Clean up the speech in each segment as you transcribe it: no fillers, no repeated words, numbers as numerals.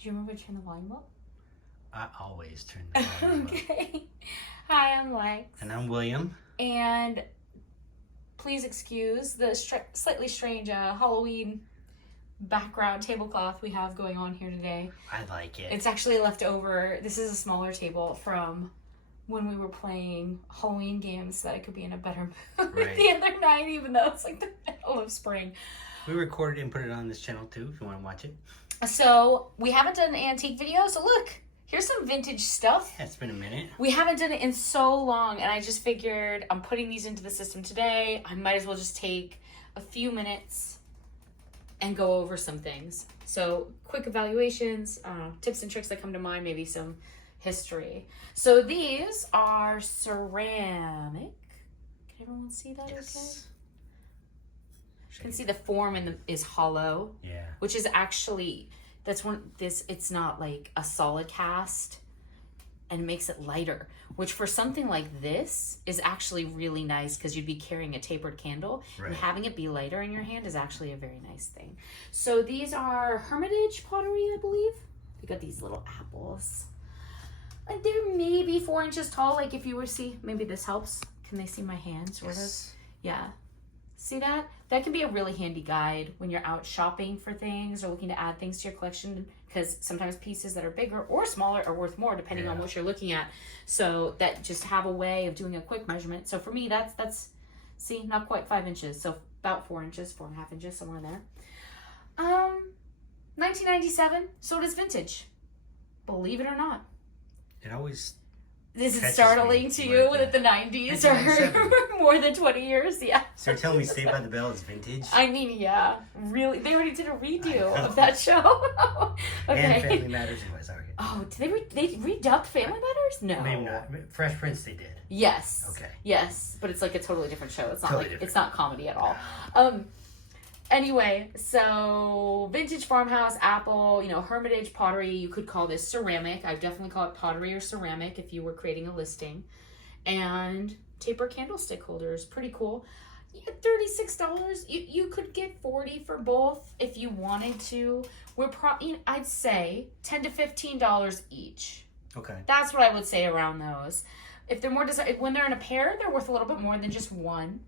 Did you remember to turn the volume up? I always turn the volume up. Okay. Hi, I'm Lex. And I'm William. And please excuse the slightly strange Halloween background tablecloth we have going on here today. I like it. It's actually left over. This is a smaller table from when we were playing Halloween games so that I could be in a better mood the other night, even though it's like the middle of spring. We recorded and put it on this channel too, if you want to watch it. So we haven't done an antique video, so look, here's some vintage stuff. Yeah, it's been a minute. We haven't done it in so long, and I just figured I'm putting these into the system today. I might as well just take a few minutes and go over some things. So quick evaluations, tips and tricks that come to mind, maybe some history. So these are ceramic. Can everyone see that okay? You can see the form is hollow. Yeah. Which is actually, it's not like a solid cast and makes it lighter, which for something like this is actually really nice because you'd be carrying a tapered candle and having it be lighter in your hand is actually a very nice thing. So these are Hermitage pottery, I believe. They got these little apples. And they're maybe 4 inches tall. Like if you were to see, maybe this helps. Can they see my hand sort of? Yeah. See that? That can be a really handy guide when you're out shopping for things or looking to add things to your collection, because sometimes pieces that are bigger or smaller are worth more depending on what you're looking at. So that just have a way of doing a quick measurement. So for me, that's see, not quite 5 inches. So about 4 inches, 4.5 inches, somewhere in there. 1997, sold as vintage. Believe it or not. It always... Is it startling to you that the 90s are more than 20 years? Yeah. So you're telling me Saved by the Bell is vintage? I mean, yeah. Really? They already did a redo of that show. Okay. And Family Matters anyway, sorry. Oh, did they redubbed Family Matters? No. Maybe not. Fresh Prince they did. Yes. Okay. Yes, but it's like a totally different show. It's not totally it's not comedy at all. Anyway, so vintage farmhouse, apple, Hermitage pottery. You could call this ceramic. I definitely call it pottery or ceramic if you were creating a listing. And taper candlestick holders, pretty cool. Yeah, $36. You could get $40 for both if you wanted to. I'd say $10 to $15 each. Okay. That's what I would say around those. If they're more when they're in a pair, they're worth a little bit more than just one.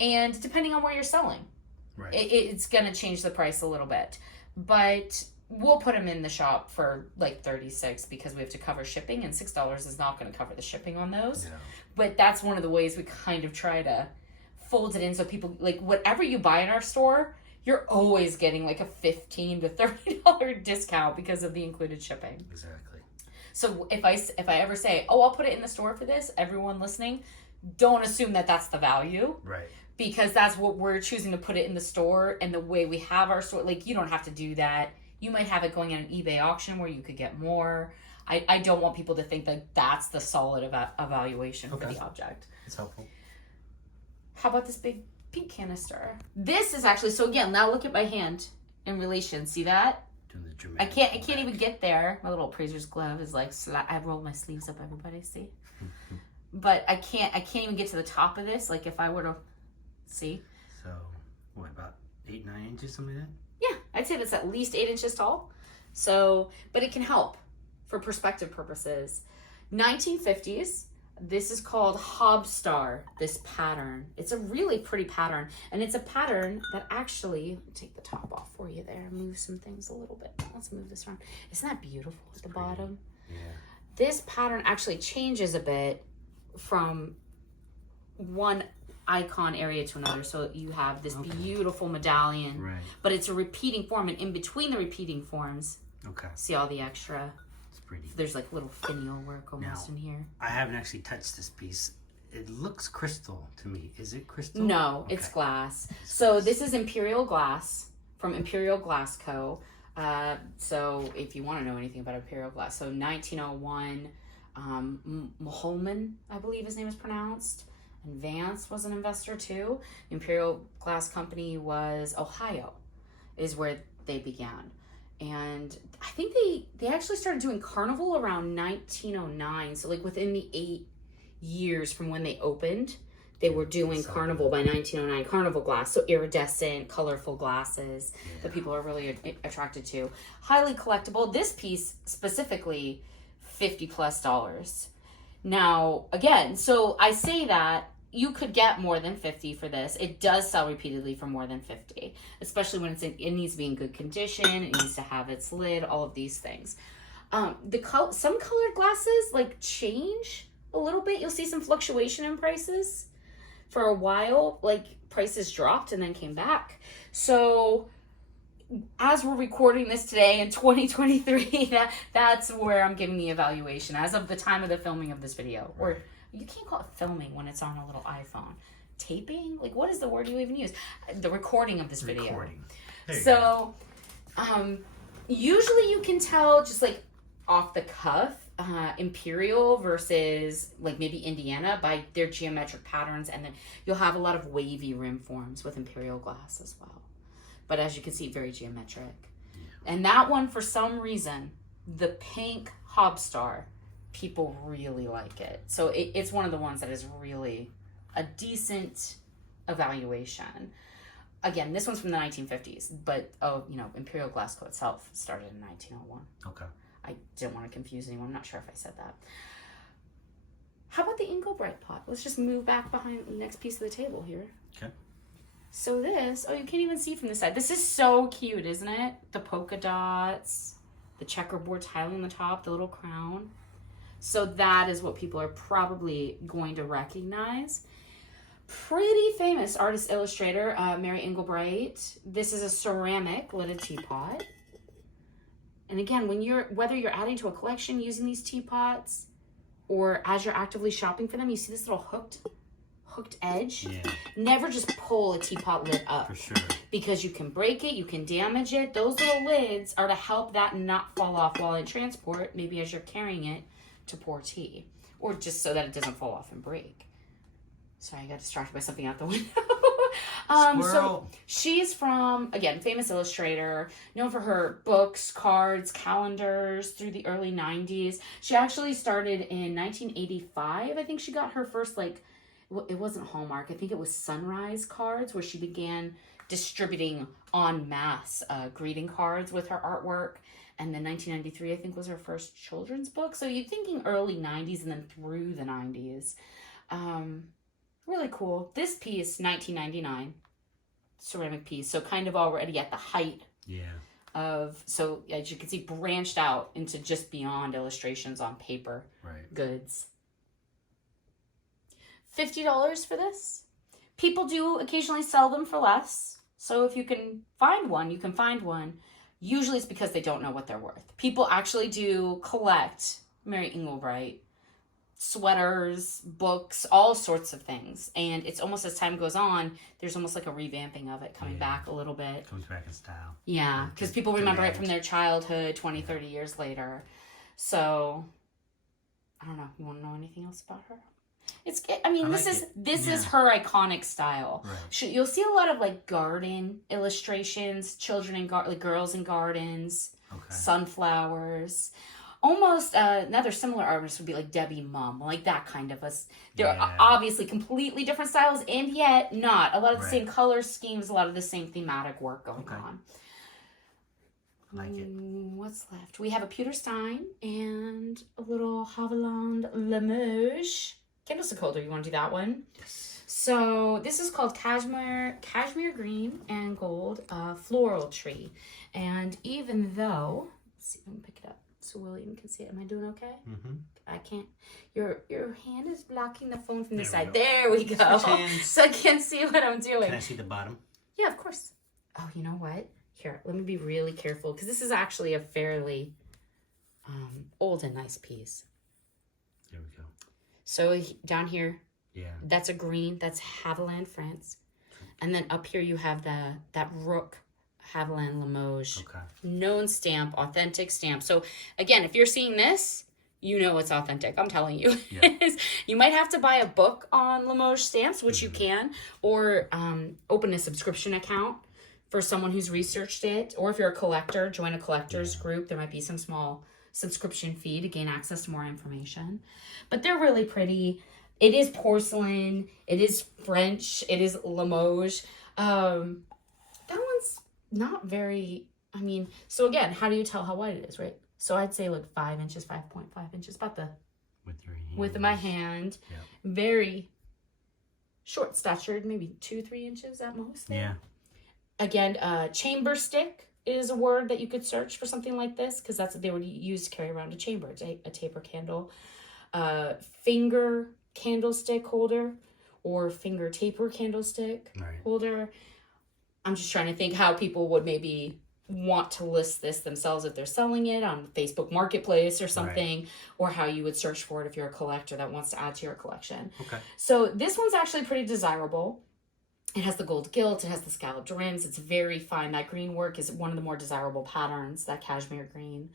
And depending on where you're selling. Right. It's going to change the price a little bit. But we'll put them in the shop for like $36 because we have to cover shipping, and $6 is not going to cover the shipping on those. No. But that's one of the ways we kind of try to fold it in so people, like whatever you buy in our store, you're always getting like a $15 to $30 discount because of the included shipping. Exactly. So if I ever say, oh, I'll put it in the store for this, everyone listening, don't assume that that's the value. Right. Because that's what we're choosing to put it in the store, and the way we have our store, like you don't have to do that. You might have it going in an eBay auction where you could get more. I don't want people to think that that's the solid evaluation for the object. It's helpful. How about this big pink canister? This is actually, so again, now look at my hand in relation. See that? I can't even get there. My little appraiser's glove is like, I rolled my sleeves up, everybody, see? But I can't even get to the top of this. Like if I were to, see? So, what, about 8, 9 inches, something like that? Yeah, I'd say that's at least 8 inches tall. So, but it can help for perspective purposes. 1950s, this is called Hobstar, this pattern. It's a really pretty pattern, and it's a pattern that actually, let me take the top off for you there, move some things a little bit. Let's move this around. Isn't that beautiful at the bottom? Yeah. This pattern actually changes a bit from one icon area to another, so you have this beautiful medallion, but it's a repeating form, and in between the repeating forms, see all the extra. It's pretty. There's like little finial work almost in here. I haven't actually touched this piece. It looks crystal to me. Is it crystal? No, it's glass. So this is Imperial glass from Imperial Glass Co. So if you want to know anything about Imperial glass, so 1901, Maholman, I believe his name is pronounced. And Vance was an investor too. Imperial Glass Company was Ohio, is where they began. And I think they actually started doing Carnival around 1909. So like within the 8 years from when they opened, they were doing Carnival by 1909, Carnival glass, so iridescent, colorful glasses that people are really attracted to. Highly collectible. This piece specifically, $50+. Now, again, so I say that you could get more than 50 for this. It does sell repeatedly for more than 50, especially when it needs to be in good condition. It needs to have its lid, all of these things. Some colored glasses like change a little bit. You'll see some fluctuation in prices. For a while, like prices dropped and then came back. So as we're recording this today in 2023, that's where I'm giving the evaluation as of the time of the filming of this video. Or you can't call it filming when it's on a little iPhone. Taping? Like, what is the word you even use? The recording of this video. So, usually you can tell just like off the cuff, Imperial versus like maybe Indiana by their geometric patterns, and then you'll have a lot of wavy rim forms with Imperial glass as well. But as you can see, very geometric. And that one, for some reason, the pink Hobstar, people really like it. So it's one of the ones that is really a decent evaluation. Again, this one's from the 1950s, but Imperial Glassco itself started in 1901. Okay. I didn't want to confuse anyone. I'm not sure if I said that. How about the Engelbreit pot? Let's just move back behind the next piece of the table here. Okay. So this, you can't even see from this side. This is so cute, isn't it? The polka dots, the checkerboard tiling on the top, the little crown. So that is what people are probably going to recognize. Pretty famous artist illustrator, Mary Engelbreit. This is a ceramic lidded teapot. And again, whether you're adding to a collection using these teapots, or as you're actively shopping for them, you see this little hooked edge. Yeah. Never just pull a teapot lid up. For sure. Because you can break it, you can damage it. Those little lids are to help that not fall off while in transport, maybe as you're carrying it to pour tea, or just so that it doesn't fall off and break. Sorry, I got distracted by something out the window. So she's from, again, famous illustrator, known for her books, cards, calendars through the early 90s. She actually started in 1985. I think she got her first, it wasn't Hallmark. I think it was Sunrise cards, where she began distributing en masse greeting cards with her artwork. And then 1993, I think, was her first children's book. So you're thinking early 90s and then through the 90s. Really cool. This piece, 1999, ceramic piece. So kind of already at the height of, so as you can see, branched out into just beyond illustrations on paper goods. $50 for this. People do occasionally sell them for less. So if you can find one, you can find one. Usually it's because they don't know what they're worth. People actually do collect Mary Engelbreit sweaters, books, all sorts of things. And it's almost, as time goes on, there's almost like a revamping of it, coming back a little bit. Comes back in style. Yeah, because people remember it from their childhood 20, 30 years later. So, I don't know. You want to know anything else about her? This is her iconic style. Right. You'll see a lot of garden illustrations, children in girls in gardens, sunflowers. Almost another similar artist would be Debbie Mum, that kind of they're obviously completely different styles, and yet not. A lot of the same color schemes, a lot of the same thematic work going on. Like it. What's left? We have a Pewter Stein and a little Haviland Limoge candlestick holder. You want to do that one? Yes. So this is called Cashmere Green and Gold Floral Tree. And even though, let's see if I can pick it up so William can see it. Am I doing okay? Mm-hmm. I can't. Your hand is blocking the phone from this side. There we go. So I can't see what I'm doing. Can I see the bottom? Yeah, of course. Oh, you know what? Here, let me be really careful, because this is actually a fairly old and nice piece. There we go. So down here, that's a green. That's Haviland, France. And then up here you have that rook Haviland Limoge. Known stamp, authentic stamp. So again, if you're seeing this, you know it's authentic. I'm telling you. Yeah. You might have to buy a book on Limoge stamps, which you can, or open a subscription account for someone who's researched it. Or if you're a collector, join a collector's group. There might be some small subscription fee to gain access to more information. But they're really pretty. It is porcelain. It is French. It is Limoge. That one's not very, I mean, so again, how do you tell how wide it is, right? So I'd say like 5 inches, 5.5 inches, about the width of my hand. Yeah. Very short statured, maybe 2-3 inches at most. Yeah. Again, chamber stick is a word that you could search for something like this, because that's what they would use to carry around a chamber, a taper candle. Finger candlestick holder or finger taper candlestick holder. I'm just trying to think how people would maybe want to list this themselves if they're selling it on Facebook Marketplace or something, or how you would search for it if you're a collector that wants to add to your collection. Okay. So this one's actually pretty desirable. It has the gold gilt. It has the scalloped rims. It's very fine. That green work is one of the more desirable patterns, that cashmere green.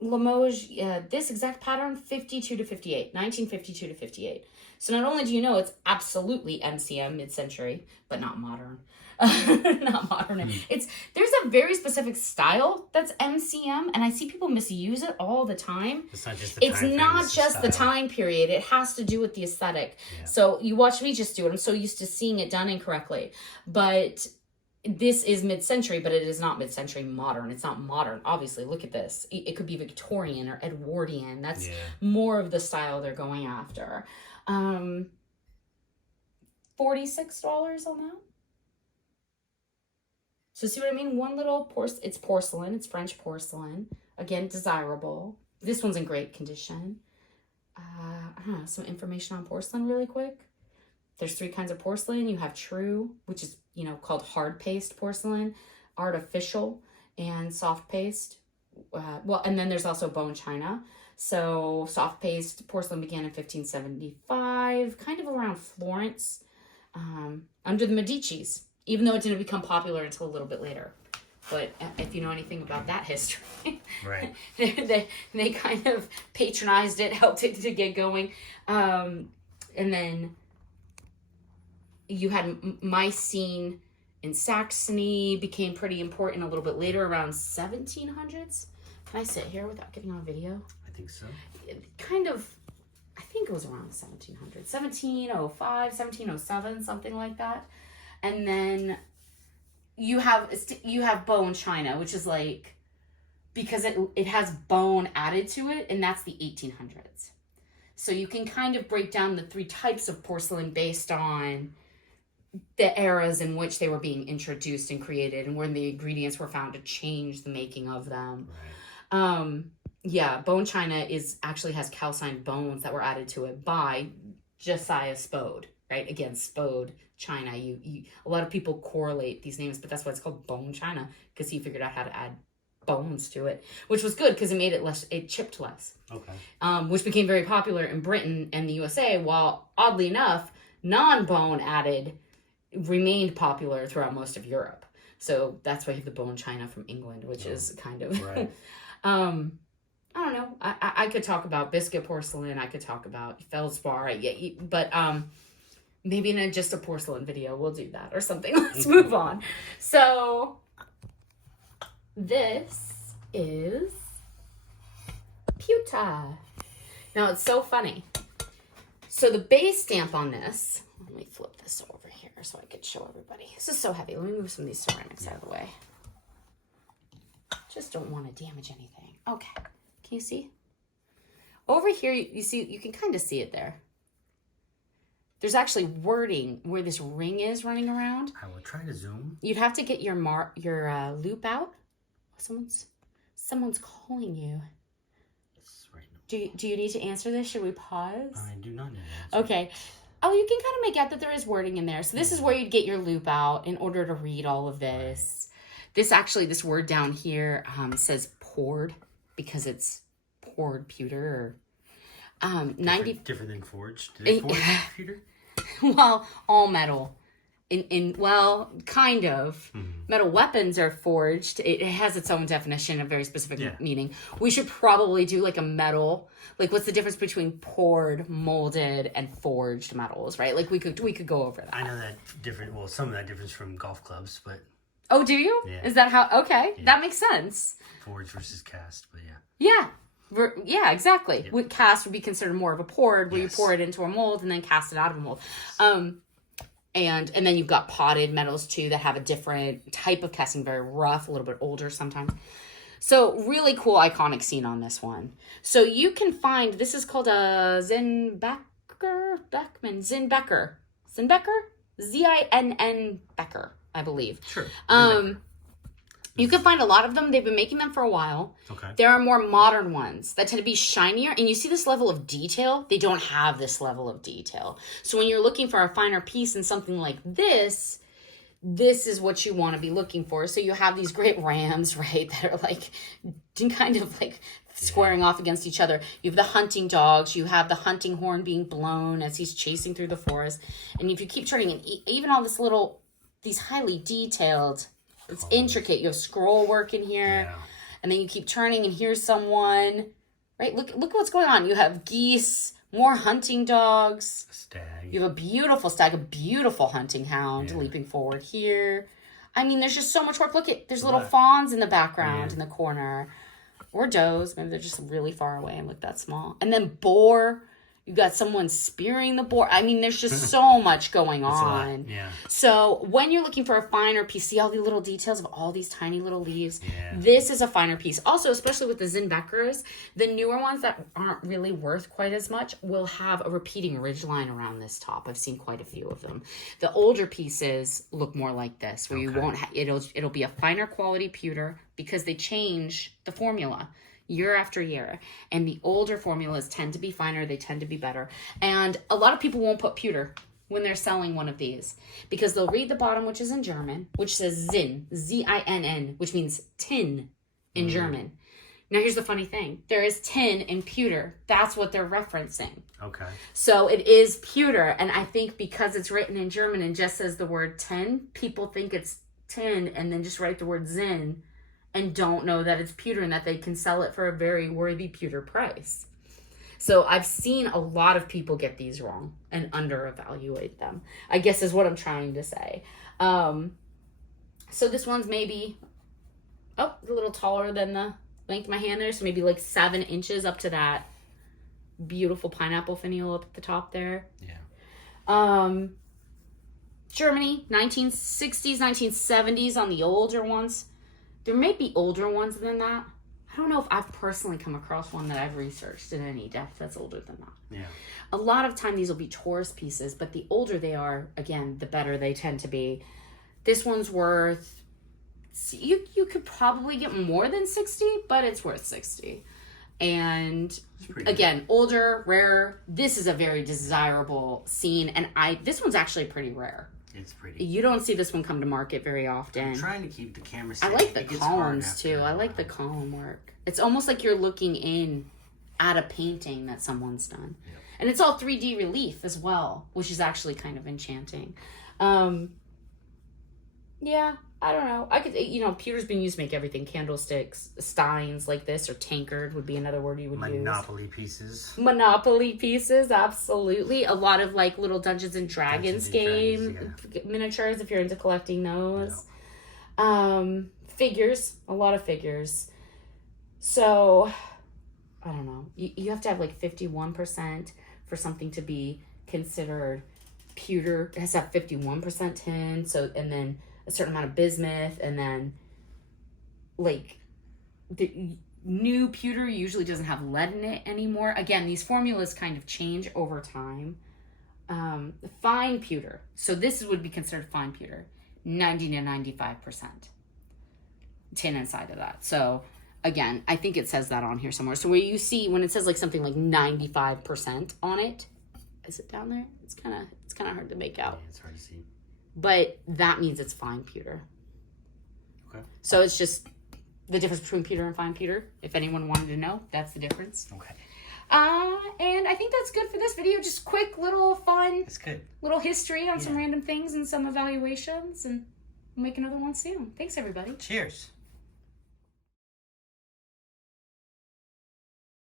Limoge, this exact pattern, 52 to 58, 1952 to 58. So not only do you know it's absolutely MCM, mid-century, but not modern. Not modern. There's a very specific style that's MCM, and I see people misuse it all the time. It's not just the time period. It has to do with the aesthetic. Yeah. So you watch me just do it. I'm so used to seeing it done incorrectly. But this is mid-century, but it is not mid-century modern. It's not modern. Obviously, look at this. It could be Victorian or Edwardian. That's more of the style they're going after. $46 on that. So see what I mean? One little it's porcelain. It's French porcelain. Again, desirable. This one's in great condition. Some information on porcelain really quick. There's 3 kinds of porcelain. You have true, which is, called hard paste porcelain, artificial, and soft paste. And then there's also bone china. So soft paste porcelain began in 1575, kind of around Florence, under the Medicis, even though it didn't become popular until a little bit later. But if you know anything about that history, right? they kind of patronized it, helped it to get going. And then you had Mycene in Saxony, became pretty important a little bit later, around 1700s. Can I sit here without getting on video? I think so. I think it was around the 1700s. 1705, 1707, something like that. And then you have bone china, which is like, because it has bone added to it, and that's the 1800s. So you can kind of break down the 3 types of porcelain based on the eras in which they were being introduced and created, and when the ingredients were found to change the making of them. Right. Bone china actually has calcined bones that were added to it by Josiah Spode, right? Again, Spode china. A lot of people correlate these names, but that's why it's called bone china, because he figured out how to add bones to it, which was good because it made it chipped less. Okay. Which became very popular in Britain and the USA, while oddly enough, non-bone added remained popular throughout most of Europe. So that's why you have the bone china from England, which is kind of right. I don't know. I could talk about biscuit porcelain. I could talk about feldspar. But maybe in just a porcelain video, we'll do that or something. Let's move on. So this is Pewter. Now it's so funny. So the base stamp on this, let me flip this over here so I could show everybody. This is so heavy. Let me move some of these ceramics out of the way. Just don't want to damage anything. Okay. Can you see? Over here, you see, you can kind of see it there. There's actually wording where this ring is running around. I will try to zoom. You'd have to get your loop out. Someone's calling you. Right. Do you need to answer this? Should we pause? I do not need to answer. Okay. Oh, you can kind of make out that there is wording in there. So this is where you'd get your loop out in order to read all of this. This word down here says poured, because it's poured pewter. Or, different than forged. Do they forge pewter? Well, all metal. Well, kind of. Mm-hmm. Metal weapons are forged. It has its own definition, a very specific meaning. We should probably do like a metal. Like, what's the difference between poured, molded, and forged metals, right? Like, we could go over that. I know that different. Well, some of that difference from golf clubs, but. Oh, do you? Yeah. Is that how? Okay, that makes sense. Forged versus cast, but yeah. Yeah. Yeah, exactly. Yep. Cast would be considered more of a poured, where Yes. you pour it into a mold and then cast it out of a mold. And then you've got potted metals too that have a different type of casting, very rough, a little bit older sometimes. So really cool, iconic scene on this one. So you can find, this is called a zinn-becker, zinn-becker, Z-I-N-N-Becker, I believe. Sure. You can find a lot of them. They've been making them for a while. Okay. There are more modern ones that tend to be shinier. And you see this level of detail. They don't have this level of detail. So when you're looking for a finer piece in something like this is what you want to be looking for. So you have these great rams, right, that are like kind of like squaring off against each other. You have the hunting dogs. You have the hunting horn being blown as he's chasing through the forest. And if you keep turning, and even all these highly detailed, it's intricate. You have scroll work in here. And then you keep turning and here's someone, right? Look what's going on. You have geese, more hunting dogs. Stag. You have a beautiful stag, a beautiful hunting hound leaping forward here. I mean, there's just so much work. Look there's little fawns in the background in the corner. Or does. Maybe they're just really far away and look that small. And then boar. You've got someone spearing the boar. I mean, there's just so much going on. Yeah. So when you're looking for a finer piece, see all the little details of all these tiny little leaves? Yeah. This is a finer piece. Also, especially with the zinn-beckers, the newer ones that aren't really worth quite as much will have a repeating ridgeline around this top. I've seen quite a few of them. The older pieces look more like this, where you won't it'll be a finer quality pewter because they change the formula year after year. And the older formulas tend to be finer. They tend to be better. And a lot of people won't put pewter when they're selling one of these because they'll read the bottom, which is in German, which says zinn, Z-I-N-N, which means tin in German. Now, here's the funny thing. There is tin in pewter. That's what they're referencing. Okay. So it is pewter. And I think because it's written in German and just says the word tin, people think it's tin and then just write the word zinn and don't know that it's pewter and that they can sell it for a very worthy pewter price. So I've seen a lot of people get these wrong and under-evaluate them, I guess is what I'm trying to say. So this one's maybe, a little taller than the length of my hand there. So maybe like 7 inches up to that beautiful pineapple finial up at the top there. Yeah. Germany, 1960s, 1970s on the older ones. There may be older ones than that. I don't know if I've personally come across one that I've researched in any depth that's older than that. Yeah. A lot of time these will be tourist pieces, but the older they are, again, the better they tend to be. This one's worth, you could probably get more than 60, but it's worth 60. And again, older, rarer. This is a very desirable scene, and this one's actually pretty rare. It's pretty. You don't see this one come to market very often. I'm trying to keep the camera safe. I like the columns too. I like the column work. It's almost like you're looking in at a painting that someone's done. Yep. And it's all 3D relief as well, which is actually kind of enchanting. Yeah, I don't know. I could, pewter's been used to make everything. Candlesticks, steins like this, or tankard would be another word you would use. Monopoly pieces. Monopoly pieces, absolutely. A lot of like little Dungeons and Dragons miniatures if you're into collecting those. Yeah. Figures, a lot of figures. So, I don't know. You have to have like 51% for something to be considered pewter. It has to have 51% tin. So, and then a certain amount of bismuth, and then like the new pewter usually doesn't have lead in it anymore. Again, these formulas kind of change over time. Fine pewter, so this would be considered fine pewter, 90 to 95% tin inside of that. So again, I think it says that on here somewhere. So where you see when it says like something like 95% on it, is it down there? It's kind of hard to make out. Yeah, it's hard to see. But that means it's fine pewter. Okay. So it's just the difference between pewter and fine pewter. If anyone wanted to know, that's the difference. Okay. And I think that's good for this video. Just quick little fun. That's good. Little history on some random things and some evaluations. And we'll make another one soon. Thanks, everybody. Cheers.